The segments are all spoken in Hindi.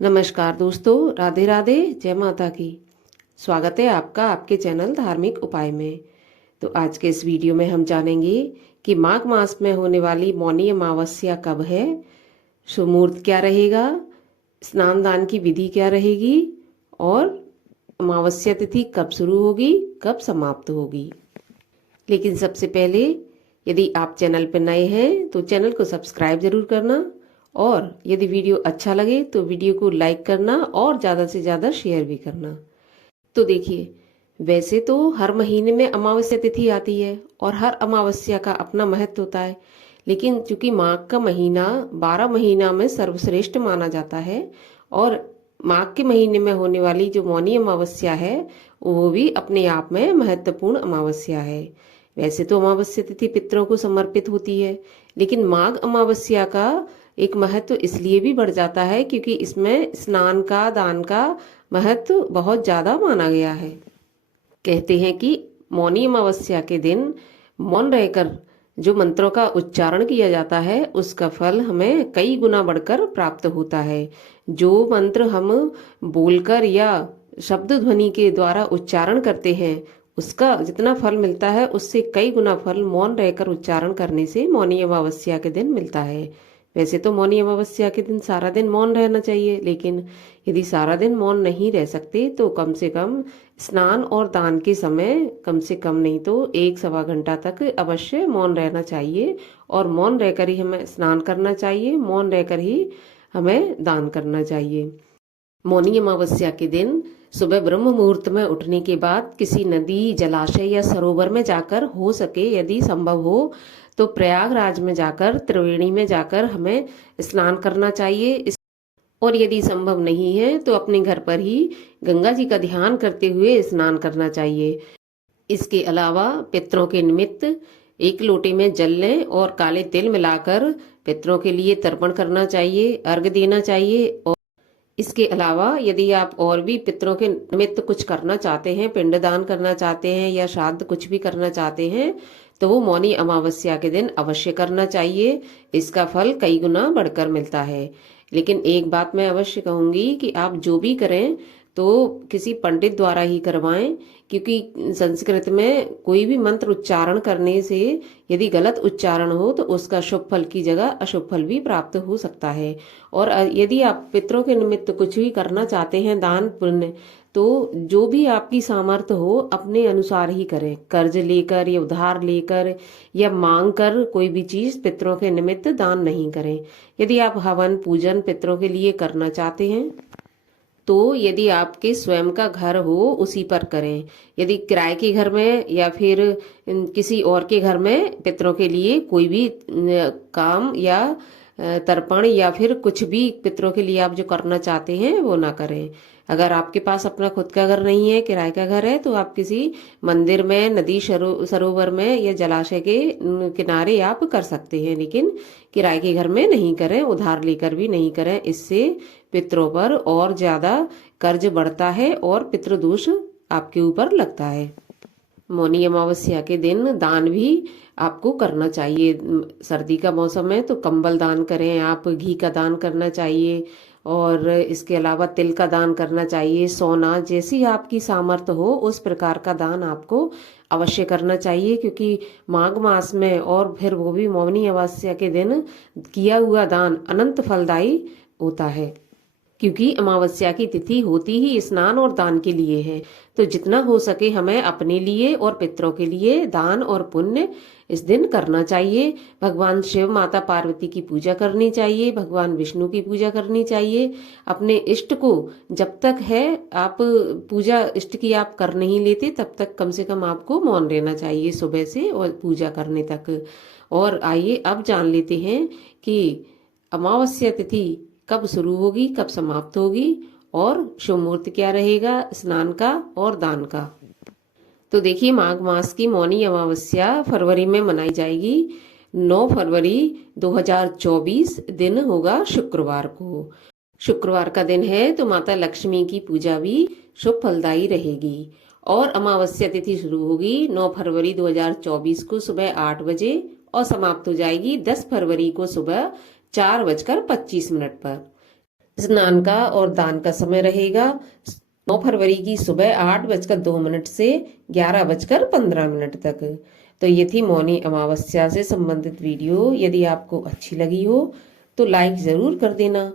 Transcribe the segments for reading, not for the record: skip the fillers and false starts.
नमस्कार दोस्तों, राधे राधे, जय माता की। स्वागत है आपका आपके चैनल धार्मिक उपाय में। तो आज के इस वीडियो में हम जानेंगे कि माघ मास में होने वाली मौनी अमावस्या कब है, शुभ मुहूर्त क्या रहेगा, स्नान दान की विधि क्या रहेगी और अमावस्या तिथि कब शुरू होगी, कब समाप्त होगी। लेकिन सबसे पहले यदि आप चैनल पर नए हैं तो चैनल को सब्सक्राइब जरूर करना और यदि वीडियो अच्छा लगे तो वीडियो को लाइक करना और ज़्यादा से ज़्यादा शेयर भी करना। तो देखिए, वैसे तो हर महीने में अमावस्या तिथि आती है और हर अमावस्या का अपना महत्व होता है, लेकिन चूंकि माघ का महीना 12 महीना में सर्वश्रेष्ठ माना जाता है और माघ के महीने में होने वाली जो मौनी अमावस्या है वो भी अपने आप में महत्वपूर्ण अमावस्या है। वैसे तो अमावस्या तिथि पितरों को समर्पित होती है, लेकिन माघ अमावस्या का एक महत्व इसलिए भी बढ़ जाता है क्योंकि इसमें स्नान का, दान का महत्व बहुत ज्यादा माना गया है। कहते हैं कि मौनी अमावस्या के दिन मौन रहकर जो मंत्रों का उच्चारण किया जाता है उसका फल हमें कई गुना बढ़कर प्राप्त होता है। जो मंत्र हम बोलकर या शब्द ध्वनि के द्वारा उच्चारण करते हैं उसका जितना फल मिलता है उससे कई गुना फल मौन रहकर उच्चारण करने से मौनी अमावस्या के दिन मिलता है। वैसे तो मौनी अमावस्या के दिन सारा दिन मौन रहना चाहिए, लेकिन यदि सारा दिन मौन नहीं रह सकते तो कम से कम स्नान और दान के समय कम से कम नहीं तो 1-1.25 घंटा तक अवश्य मौन रहना चाहिए और मौन रहकर ही हमें स्नान करना चाहिए, मौन रहकर ही हमें दान करना चाहिए। मौनी अमावस्या के दिन सुबह ब्रह्म मुहूर्त में उठने के बाद किसी नदी, जलाशय या सरोवर में जाकर, हो सके यदि संभव हो तो प्रयागराज में जाकर, त्रिवेणी में जाकर हमें स्नान करना चाहिए। और यदि संभव नहीं है तो अपने घर पर ही गंगा जी का ध्यान करते हुए स्नान करना चाहिए। इसके अलावा पितरों के निमित्त 1 लोटे में जल लें और काले तिल मिलाकर पितरों के लिए तर्पण करना चाहिए, अर्घ्य देना चाहिए। और इसके अलावा यदि आप और भी पितरों के निमित्त कुछ करना चाहते हैं, पिंडदान करना चाहते हैं या श्राद्ध कुछ भी करना चाहते हैं तो वो मौनी अमावस्या के दिन अवश्य करना चाहिए। इसका फल कई गुना बढ़कर मिलता है। लेकिन एक बात मैं अवश्य कहूंगी कि आप जो भी करें तो किसी पंडित द्वारा ही करवाएं, क्योंकि संस्कृत में कोई भी मंत्र उच्चारण करने से यदि गलत उच्चारण हो तो उसका शुभ फल की जगह अशुभ फल भी प्राप्त हो सकता है। और यदि आप पितरों के निमित्त कुछ भी करना चाहते हैं, दान पुण्य, तो जो भी आपकी सामर्थ्य हो अपने अनुसार ही करें। कर्ज लेकर या उधार लेकर या मांग कर कोई भी चीज पितरों के निमित्त दान नहीं करें। यदि आप हवन पूजन पितरों के लिए करना चाहते हैं तो यदि आपके स्वयं का घर हो उसी पर करें। यदि किराए के घर में या फिर किसी और के घर में पितरों के लिए कोई भी काम या तर्पण या फिर कुछ भी पितरों के लिए आप जो करना चाहते हैं वो ना करें। अगर आपके पास अपना खुद का घर नहीं है, किराए का घर है, तो आप किसी मंदिर में, नदी सरोवर में या जलाशय के किनारे आप कर सकते हैं, लेकिन किराए के घर में नहीं करें, उधार लेकर भी नहीं करें। इससे पितरों पर और ज्यादा कर्ज बढ़ता है और पितृदोष आपके ऊपर लगता है। मौनी अमावस्या के दिन दान भी आपको करना चाहिए। सर्दी का मौसम है तो कंबल दान करें, आप घी का दान करना चाहिए और इसके अलावा तिल का दान करना चाहिए। सोना, जैसी आपकी सामर्थ्य हो उस प्रकार का दान आपको अवश्य करना चाहिए, क्योंकि माघ मास में और फिर वो भी मौनी अमावस्या के दिन किया हुआ दान अनंत फलदायी होता है। क्योंकि अमावस्या की तिथि होती ही स्नान और दान के लिए है, तो जितना हो सके हमें अपने लिए और पितरों के लिए दान और पुण्य इस दिन करना चाहिए। भगवान शिव, माता पार्वती की पूजा करनी चाहिए, भगवान विष्णु की पूजा करनी चाहिए। अपने इष्ट को जब तक है आप पूजा इष्ट की आप कर नहीं लेते तब तक कम से कम आपको मौन रहना चाहिए सुबह से और पूजा करने तक। और आइए अब जान लेते हैं कि अमावस्या तिथि कब शुरू होगी, कब समाप्त होगी और शुभ मुहूर्त क्या रहेगा स्नान का और दान का। तो देखिए, माघ मास की मौनी अमावस्या फरवरी में मनाई जाएगी। 9 फरवरी 2024 दिन होगा शुक्रवार को। शुक्रवार का दिन है तो माता लक्ष्मी की पूजा भी शुभ फलदायी रहेगी। और अमावस्या तिथि शुरू होगी 9 फरवरी 2024 को सुबह 8 बजे और समाप्त हो जाएगी 10 फरवरी को सुबह 4:25 पर। स्नान का और दान का समय रहेगा 9 फरवरी की सुबह 8:02 से 11:15 तक। तो ये थी मौनी अमावस्या से संबंधित वीडियो। यदि आपको अच्छी लगी हो तो लाइक जरूर कर देना।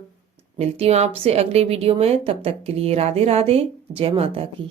मिलती हूँ आपसे अगले वीडियो में, तब तक के लिए राधे राधे, जय माता की।